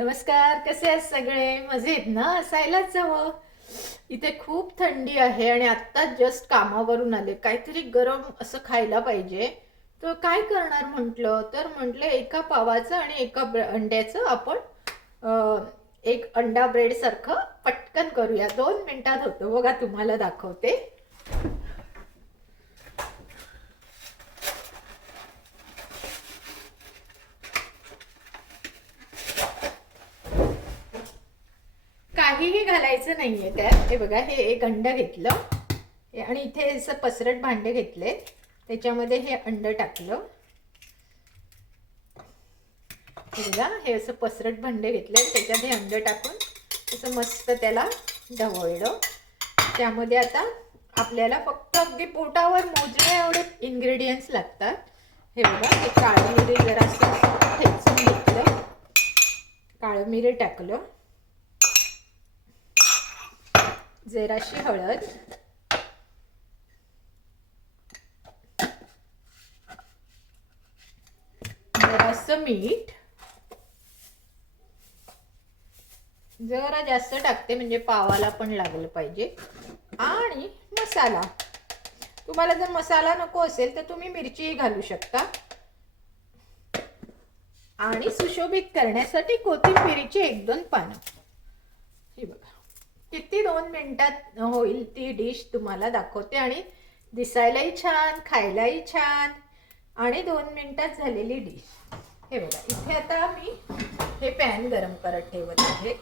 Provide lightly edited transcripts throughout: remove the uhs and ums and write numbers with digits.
नमस्कार, कसे आहेत सगळे? मजेत ना? असायलाच हवं. इथे खूप थंडी आहे आणि आत्ता जस्ट कामावरून आले. काहीतरी गरम असं खायला पाहिजे. तर काय करणार म्हटलं, तर म्हटलं एका पावाचं आणि एका अंड्याचं आपण एक अंडा ब्रेड सारखं पटकन करूया. 2 मिनिटात होतं बघा, तुम्हाला दाखवते. काहीही घालायचं नाहीये त्यात. हे बघा, हे एक अंड घेतलं आणि इथे असं पसरट भांडे घेतले, त्याच्यामध्ये हे अंड टाकलं. हे बघा, हे असं पसरट भांडे घेतले, त्याच्यात हे अंड टाकून असं मस्त त्याला ढवळलं. त्यामध्ये आता आपल्याला फक्त अगदी पोटावर मोजणे एवढे इन्ग्रेडियंट्स लागतात. हे बघा, हे काळं मिरे जरासं ठेचून घेतलं, काळं मिरे टाकलं, जराशी हळद, जरासं मीठ, जरा जास्त टाकते म्हणजे पावाला पण लागलं पाहिजे, आणि मसाला. तुम्हाला जर मसाला नको असेल तर तुम्ही मिरचीही घालू शकता. आणि सुशोभित करण्यासाठी कोथिंबीरीची 1-2 पानं. ही बघा, किती 2 मिनिटात होईल ती डिश तुम्हाला दाखवते. आणि दिसायलाही छान, खायलाही छान, आणि 2 मिनिटात झालेली डिश. हे बघा, इथे आता मी हे पॅन गरम करत ठेवत आहे.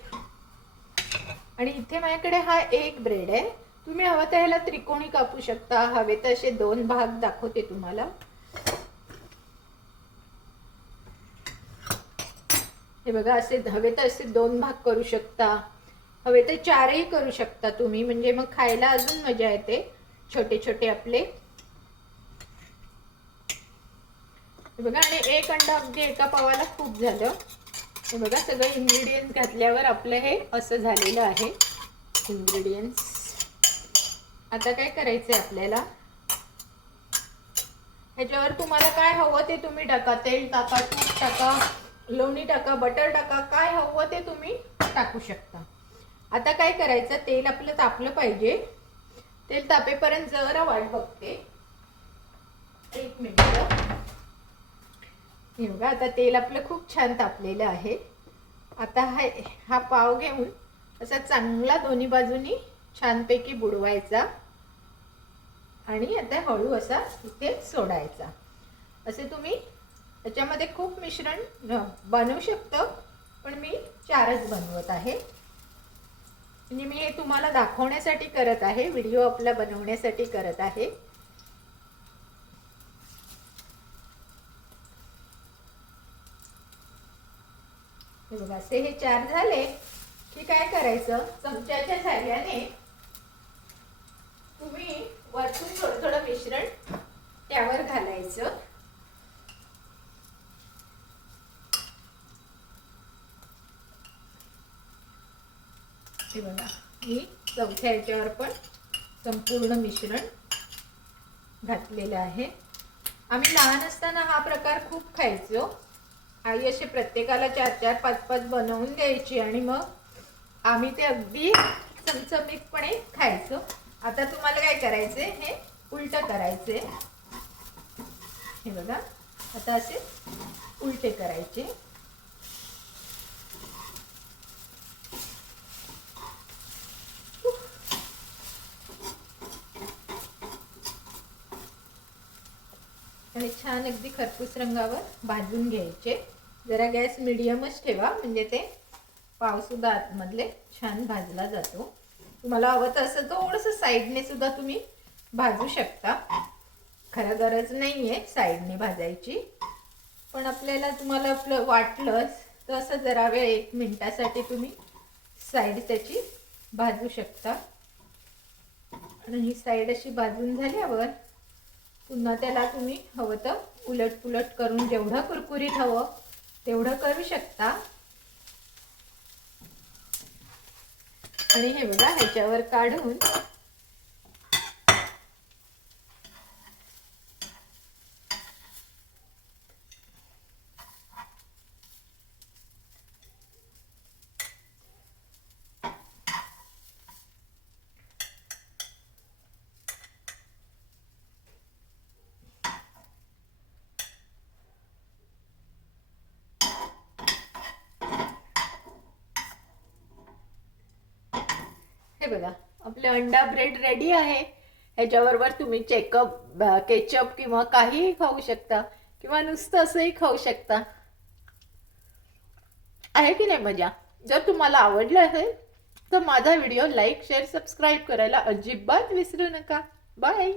आणि इथे माझ्याकडे हा एक ब्रेड आहे. तुम्ही हवं तर ह्याला त्रिकोणी कापू शकता, हवे तर असे 2 भाग दाखवते तुम्हाला. हे बघा, असे हवे तर असे 2 भाग करू शकता, हवे तर 4ही करू शकता तुम्ही, म्हणजे मग खायला अजून मजा येते. छोटे छोटे आपले. हे बघा, आणि एक अंडा अगदी एका पावाला खूप झालं. हे बघा, सगळं इन्ग्रेडियंट्स घातल्यावर आपलं हे असं झालेलं आहे इन्ग्रेडियंट्स. आता काय करायचंय आपल्याला, ह्याच्यावर तुम्हाला काय हवं ते तुम्ही टाका. तेल टाका, तूप टाका, लोणी टाका, बटर टाका, काय हवं ते तुम्ही टाकू शकता. आता काय करायचं, तेल आपलं तापलं पाहिजे. तेल तापेपर्यंत जरा वाट बघते, 1 मिनिट. हे बघा, आता तेल आपलं खूप छान तापलेलं आहे. आता हा पाव घेऊन असा चांगला दोन्ही बाजूनी छानपैकी बुडवायचा आणि आता हळू असा इथे सोडायचा. असे तुम्ही त्याच्यामध्ये खूप मिश्रण बनवू शकतो, पण मी 4च बनवत आहे. म्हणजे मी हे तुम्हाला दाखवण्यासाठी करत आहे, व्हिडिओ आपला बनवण्यासाठी करत आहे. हे बघा, असे हे 4 झाले की काय करायचं, चमच्याच्या साहाय्याने तुम्ही वरतून थोडं थोडं मिश्रण त्यावर घालायचं. हे बघा, मी चौथ्या याच्यावर पण संपूर्ण मिश्रण घातलेलं आहे. आम्ही लहान असताना हा प्रकार खूप खायचो. आई असे प्रत्येकाला 4-4, 5-5 बनवून द्यायची आणि मग आम्ही ते अगदी चमचमीतपणे खायचो. आता तुम्हाला काय करायचे, हे उलट करायचे. हे बघा, आता असे उलटे करायचे. आणि छान अगदी खरपूस रंगावर भाजून घ्यायचे. जरा गॅस मीडियमच ठेवा, म्हणजे ते पावसुद्धा आतमधले छान भाजला जातो. तुम्हाला हवं तर असं थोडंसं साईडने सुद्धा तुम्ही भाजू शकता. खरं गरज नाही आहे साईडने भाजायची, पण आपल्याला तुम्हाला आपलं वाटलंच तर असं जरा वेळ 1 मिनिटासाठी तुम्ही साईड त्याची भाजू शकता. आणि ही साईड अशी भाजून झाल्यावर पुन्हा त्याला तुम्ही हवं तर उलट पुलट करून जेवढं कुरकुरीत हवं तेवढं करू शकता. आणि हे बघा, ह्याच्यावर काढून बघा आपले अंडा ब्रेड रेडी आहे. ह्याच्याबरोबर तुम्ही केचप किंवा काहीही खाऊ शकता किंवा नुसतं असंही खाऊ शकता. आहे की नाही मजा? जर तुम्हाला आवडलं असेल तर माझा व्हिडिओ लाईक शेअर सबस्क्राईब करायला अजिबात विसरू नका. बाय.